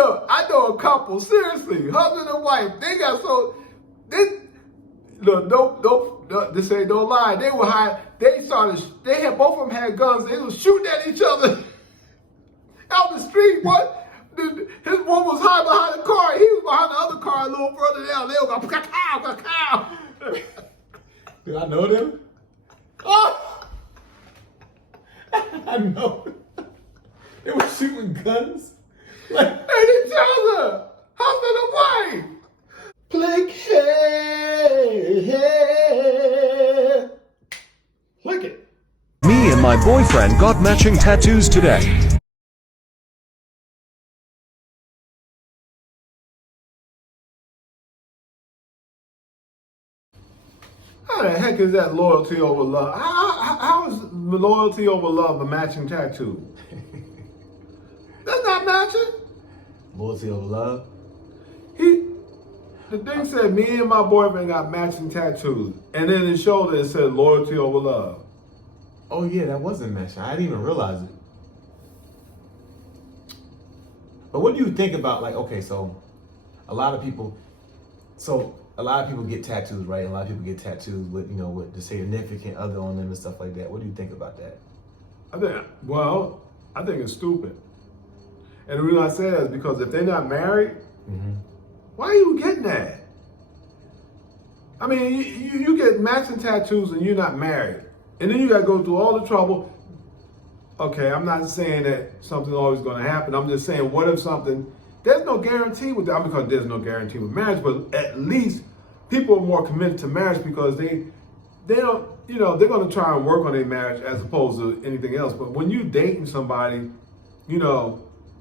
Look, I know a couple, seriously, husband and wife, they got so, look, this ain't no lie. They were high, they had, both of them had guns, they was shooting at each other out the street. His one was hiding behind the car, he was behind the other car a little further down. They were going, ka-cow. Do I know them? Oh! I know. They were shooting guns. Like, at each other, husband and wife. Click here. Click it. Me and my boyfriend got matching tattoos today. How the heck is that loyalty over love? How is loyalty over love a matching tattoo? That's not matching. Loyalty over love? The thing said, me and my boyfriend got matching tattoos. And then it showed it said loyalty over love. Oh yeah, that wasn't matching. I didn't even realize it. But what do you think about, like, okay, so a lot of people get tattoos, right? A lot of people get tattoos with, with the significant other on them and stuff like that. What do you think about that? I think it's stupid. And the reason I say that is because if they're not married, why are you getting that? I mean, you get matching tattoos and you're not married. And then you got to go through all the trouble. Okay, I'm not saying that something's always going to happen. I'm just saying, what if there's no guarantee with that, because there's no guarantee with marriage, but at least people are more committed to marriage because they don't, they're going to try and work on their marriage as opposed to anything else. But when you dating somebody,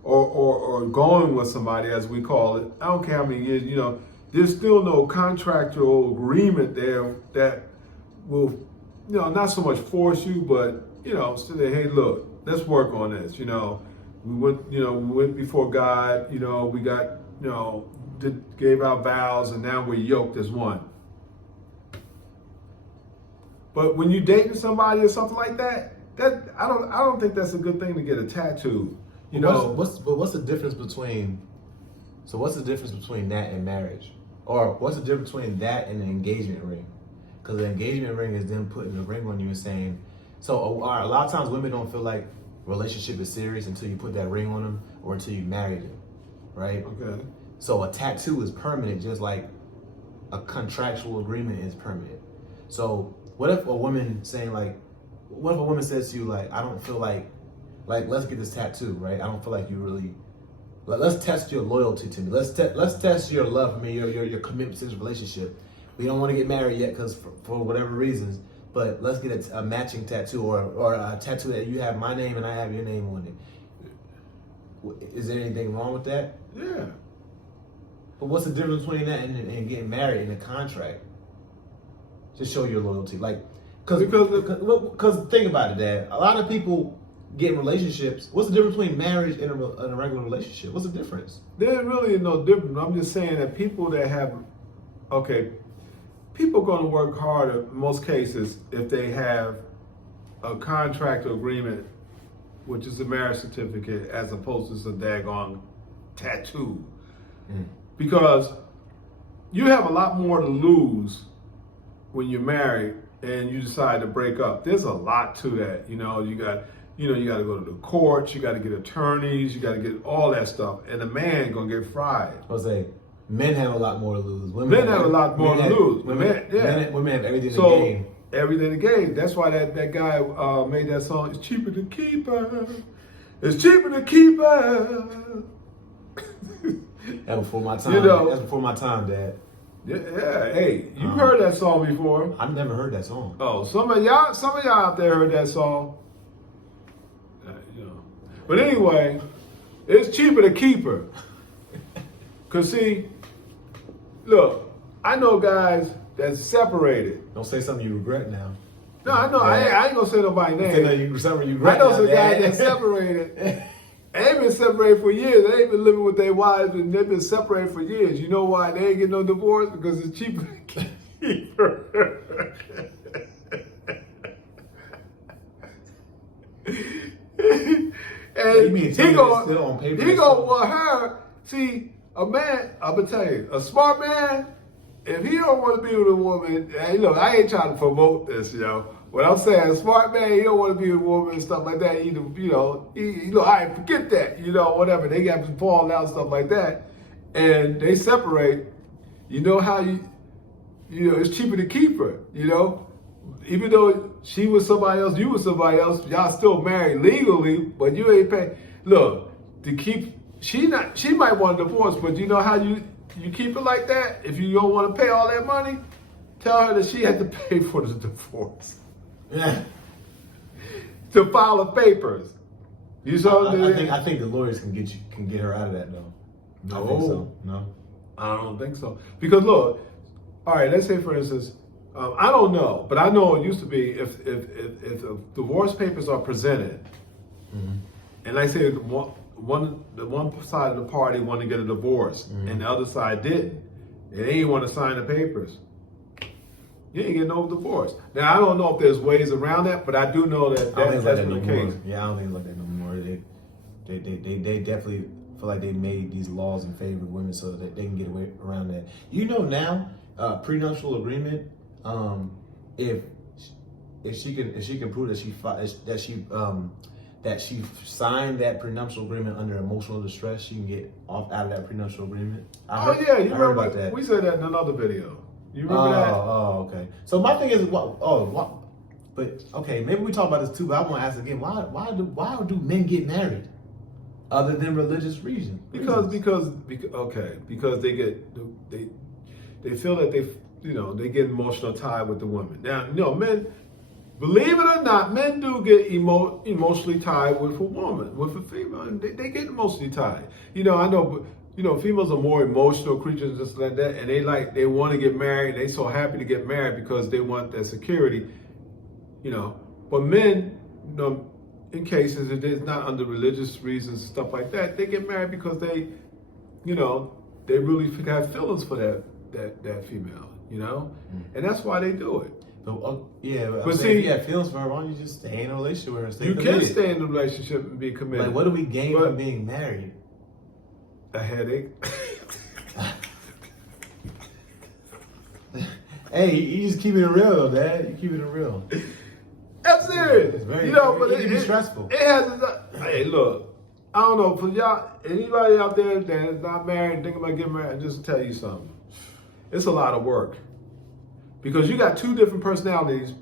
or going with somebody, as we call it, I don't care how many years, there's still no contractual agreement there that will, not so much force you, but, say, hey, look, let's work on this. We went before God, we got, gave our vows, and now we're yoked as one. But when you're dating somebody or something like that, I don't think that's a good thing to get a tattoo. What's the difference between? So what's the difference between that and marriage, or what's the difference between that and an engagement ring? Because the engagement ring is them putting the ring on you and saying. So a lot of times women don't feel like relationship is serious until you put that ring on them or until you marry them, right? Okay. So a tattoo is permanent, just like a contractual agreement is permanent. So what if a woman says to you, like, I don't feel like, let's get this tattoo, right? I don't feel like you really, let's test your loyalty to me. Let's test your love for me, your commitment to this relationship. We don't want to get married yet because for whatever reasons, but let's get a matching tattoo or a tattoo that you have my name and I have your name on it. Is there anything wrong with that? Yeah. But what's the difference between that and getting married in a contract? Just show your loyalty, because think about it, Dad. A lot of people get in relationships. What's the difference between marriage and a regular relationship? What's the difference? There's really no difference. I'm just saying that people that have, people are going to work harder in most cases if they have a contract or agreement, which is a marriage certificate, as opposed to just a daggone tattoo. Because you have a lot more to lose when you're married and you decide to break up. There's a lot to that. You got to go to the courts, you got to get attorneys, you got to get all that stuff. And the man gonna get fried. Men have a lot more to lose. Men have a lot more to lose. Women have everything to gain. Everything to gain. That's why that guy made that song, it's cheaper to keep her. It's cheaper to keep her. That's before my time. That's before my time, Dad. Yeah, hey, you've heard that song before. I've never heard that song. Oh, some of y'all out there heard that song. But anyway, it's cheaper to keep her. Cause see, look, I know guys that's separated. Don't say something you regret now. No, I know. I ain't gonna say nobody's name. Something you regret. I know some guys that separated. They've been separated for years. They ain't been living with their wives, and they've been separated for years. You know why they ain't getting no divorce? Because it's cheaper to keep her. And so you mean he gonna want her See, a man, I'm gonna tell you, a smart man, if he don't want to be with a woman, and look, I ain't trying to promote this, What I'm saying, a smart man, he don't want to be with a woman and stuff like that. I forget that, whatever. They got to fall out and stuff like that, and they separate. You know how it's cheaper to keep her, Even though she was somebody else, you was somebody else, y'all still married legally, but you ain't paying. Look, to keep, she might want a divorce, but you know how you keep it like that? If you don't want to pay all that money, tell her that she had to pay for the divorce. Yeah. To file the papers. You saw I think the lawyers can get her out of that though. No. I think so. No. I don't think so. Because look, all right, let's say for instance, I don't know, but I know it used to be if divorce papers are presented, and like say the one side of the party wanted to get a divorce, and the other side didn't, and they didn't want to sign the papers, you ain't getting no divorce. Now I don't know if there's ways around that, but I do know that that's been the case. Yeah, I don't think it's like that no more. They definitely feel like they made these laws in favor of women so that they can get away around that. Now, prenuptial agreement. If she can prove that she signed that prenuptial agreement under emotional distress, she can get out of that prenuptial agreement. You remember about that? We said that in another video. You remember that? Oh, okay. So my thing is, but okay, maybe we talk about this too. But I want to ask again, why do men get married, other than religious reasons? Because they feel that they get emotional tied with the woman. Now, men, believe it or not, men do get emotionally tied with a woman, with a female. And they get emotionally tied. I know, but females are more emotional creatures, just like that, and they want to get married. They so happy to get married because they want that security. But men, in cases if it's not under religious reasons, stuff like that, they get married because they really have feelings for that female, and that's why they do it. But see, if you have feelings for her, why don't you just stay in a relationship with her? You can stay in a relationship and be committed. Like, what do we gain from being married? A headache. Hey, you just keeping it real, though, Dad. You keeping it real. I'm serious. It's very, but it can be stressful. It has. Hey, look. I don't know, for y'all, anybody out there that is not married and thinking about getting married, just to tell you something. It's a lot of work. Because you got two different personalities,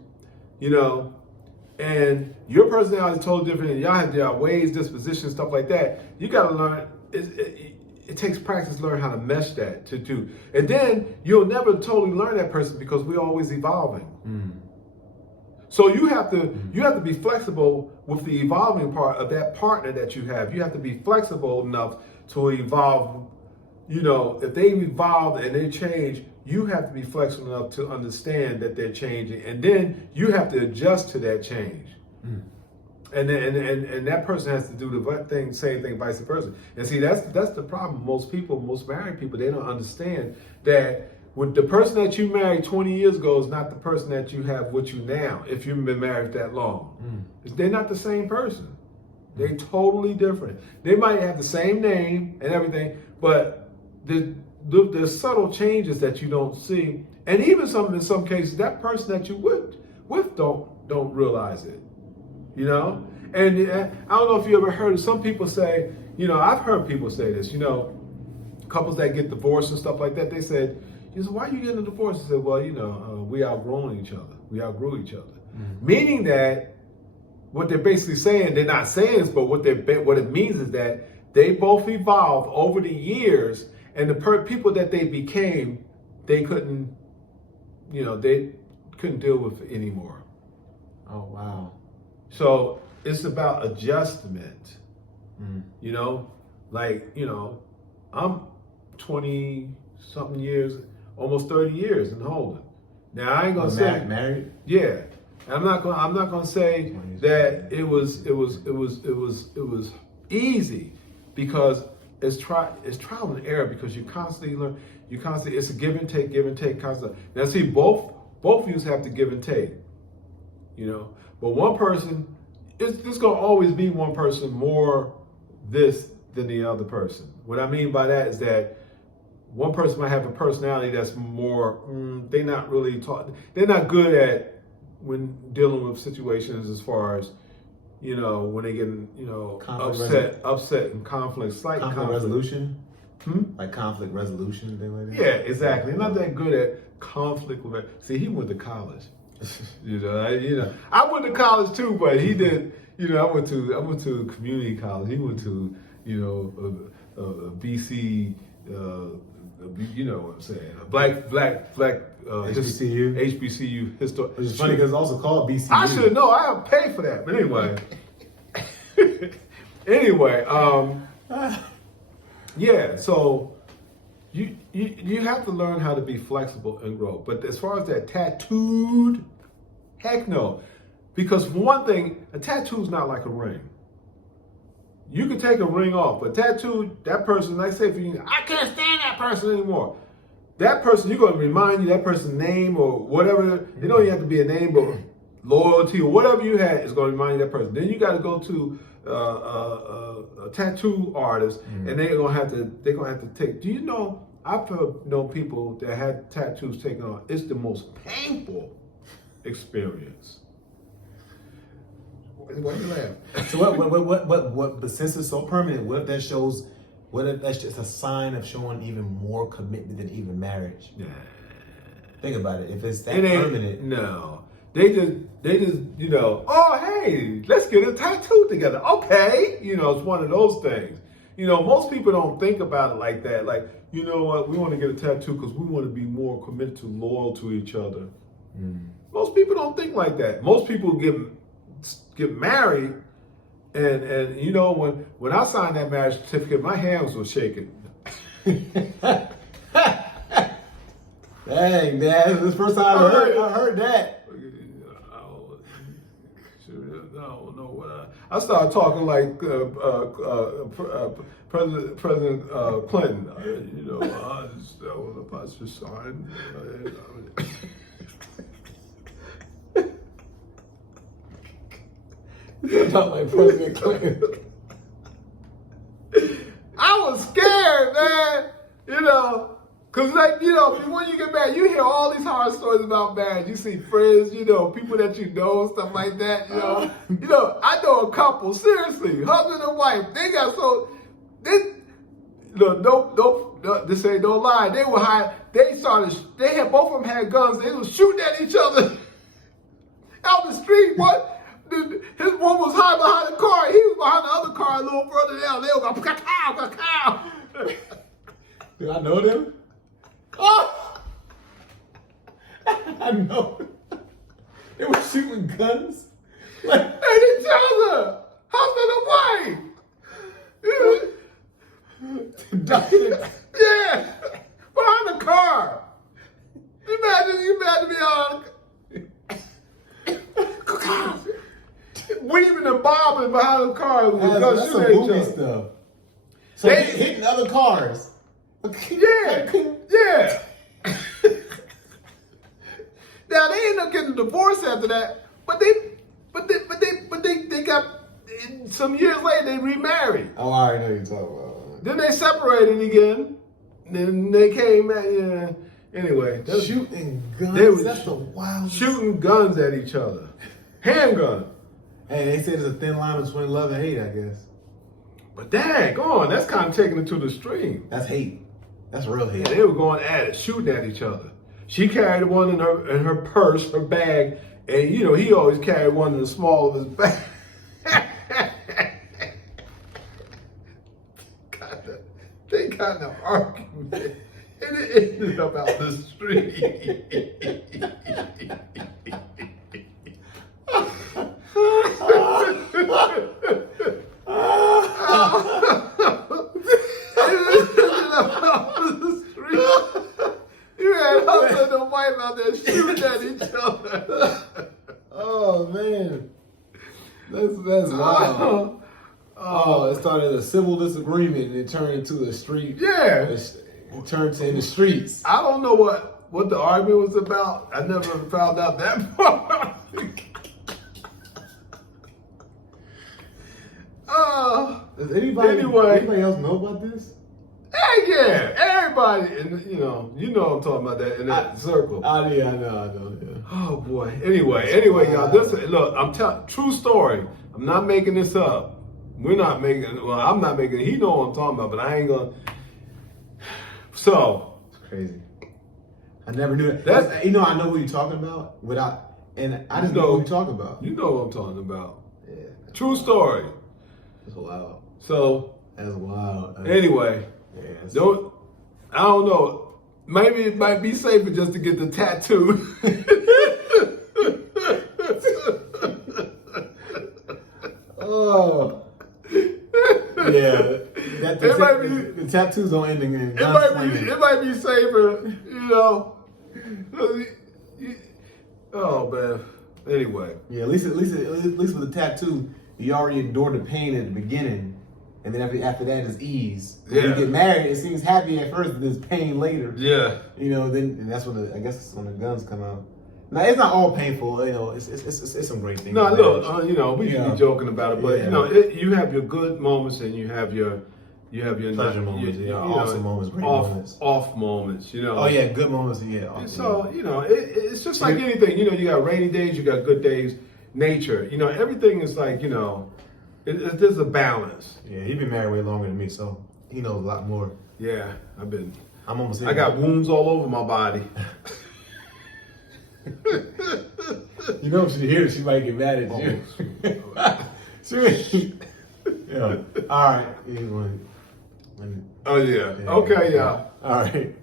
and your personality is totally different, and y'all have your ways, dispositions, stuff like that. You got to learn. It takes practice to learn how to mesh that to do. And then you'll never totally learn that person because we're always evolving. So you have to be flexible with the evolving part of that partner that you have. You have to be flexible enough to evolve. If they evolve and they change, you have to be flexible enough to understand that they're changing, and then you have to adjust to that change. And that person has to do the same thing, vice versa. And see, that's the problem. Most married people, they don't understand that with the person that you married 20 years ago is not the person that you have with you now. If you've been married that long, they're not the same person. They're totally different. They might have the same name and everything, but there's subtle changes that you don't see, and even in some cases, that person that you with don't realize it. And I don't know if you ever heard of some people say, I've heard people say this, couples that get divorced and stuff like that, they said, why are you getting a divorce? I said, well, we outgrown each other. We outgrew each other. Meaning that what they're basically saying, they're not saying this, but what it means is that they both evolved over the years, and the people that they became, they couldn't deal with it anymore. Oh, wow. So it's about adjustment. I'm 20 something years, almost 30 years in holding. Now I ain't gonna say married. Yeah, I'm not gonna say that it was easy, because it's trial and error, because you constantly learn. It's a give and take constantly. Now see, both of you have to give and take. But one person, it's gonna always be one person more this than the other person. What I mean by that is that one person might have a personality that's more, they're not really they're not good at when dealing with situations as far as, when they get, upset and conflict, slight conflict resolution. Hmm? Like conflict resolution, thing like that. Yeah, exactly. They're not that good at conflict. See, he went to college. I went to college too, but he did. I went to community college. He went to, BC. You know what I'm saying? Black. HBCU history. Which is funny because it's also called BCU. I should know. I have paid for that. But anyway. Yeah. So you have to learn how to be flexible and grow. But as far as that tattooed, heck no. Because for one thing, a tattoo is not like a ring. You can take a ring off, but tattoo, that person, like say, I can't stand that person anymore. That person, you're going to remind you that person's name or whatever. It don't even have to be a name, but loyalty or whatever you had is going to remind you that person. Then you got to go to a tattoo artist, and they're going to have to take. Do you know? I've known people that had tattoos taken off. It's the most painful experience. Why you laugh? So what? But since it's so permanent, what if that shows? What if that's just a sign of showing even more commitment than even marriage? Nah. Think about it. If it's that permanent, no. They just oh hey, let's get a tattoo together. Okay, it's one of those things. Most people don't think about it like that. Like, you know what? We want to get a tattoo because we want to be more committed to, loyal to each other. Most people don't think like that. Most people get married, and when I signed that marriage certificate, my hands were shaking. Dang, Dad, this is the first time I heard that. I don't know what I started talking like President Clinton. I was about to sign. Not like President Clinton. I was scared, man. Because when you get married, you hear all these horror stories about marriage. You see friends, people that you know, stuff like that. I know a couple, seriously, husband and wife. They got this ain't no lie. They were high. They had both of them had guns. They was shooting at each other out the street. What? His one was hiding behind the car. He was behind the other car a little further down. They were going, ka-cow. Do I know them? Oh! I know. They were shooting guns at each other. Husband and wife. Yeah. Behind the car. You imagine me on weaving and bobbing behind the car with guns that's some shooting at each movie other. stuff. So they hitting other cars. Yeah. Now they ended up getting divorced after that, but they got some years later they remarried. Oh, I already know you're talking about. Then they separated again. Then they came back. Anyway, shooting guns. They were that's the wild. Shooting guns at each other, handgun. Hey, they say there's a thin line between love and hate, I guess. But dang, that's kind of taking it to the extreme. That's hate. That's real hate. And they were going at it, shooting at each other. She carried one in her purse, her bag, and he always carried one in the small of his bag. They kind of argued, and it ended up out the street. You had husband and wife out there shooting at each other. Oh man, that's wild. Oh, it started as a civil disagreement and it turned into a street. Yeah, it turned to in the streets. I don't know what the argument was about. I never found out that part. Does anybody else know about this? Hey, yeah, everybody, and you know I'm talking about that in that circle. Yeah, I know. Yeah. Oh boy. Anyway, y'all. Look. I'm telling true story. I'm not making this up. We're not making. Well, I'm not making. He know what I'm talking about, but I ain't gonna. So It's crazy. I never knew that. That's I know what you're talking about I just know what you're talking about. You know what I'm talking about. Yeah. True story. That's wild. So That's wild. anyway, Yeah. I don't know. Maybe it might be safer just to get the tattoo. Oh. Yeah. The tattoos don't end in guns swinging. It might be safer, you know. Oh man. Anyway. Yeah, at least with the tattoo, you already endured the pain at the beginning, and then after that is ease. When you get married, it seems happy at first, but there's pain later. Yeah. Then that's when I guess when the guns come out. Now it's not all painful, it's some great things. No, look, we can be joking about it, but you have your good moments and you have your pleasure moments, awesome moments, great moments, off moments, Oh yeah, good moments, yeah. So it's just like anything, you got rainy days, you got good days. Nature, everything is like, there's a balance. Yeah, he's been married way longer than me, so he knows a lot more. Yeah, I got wounds all over my body. If she hears, she might get mad at you. Yeah. All right. Oh yeah. Okay, y'all. All right.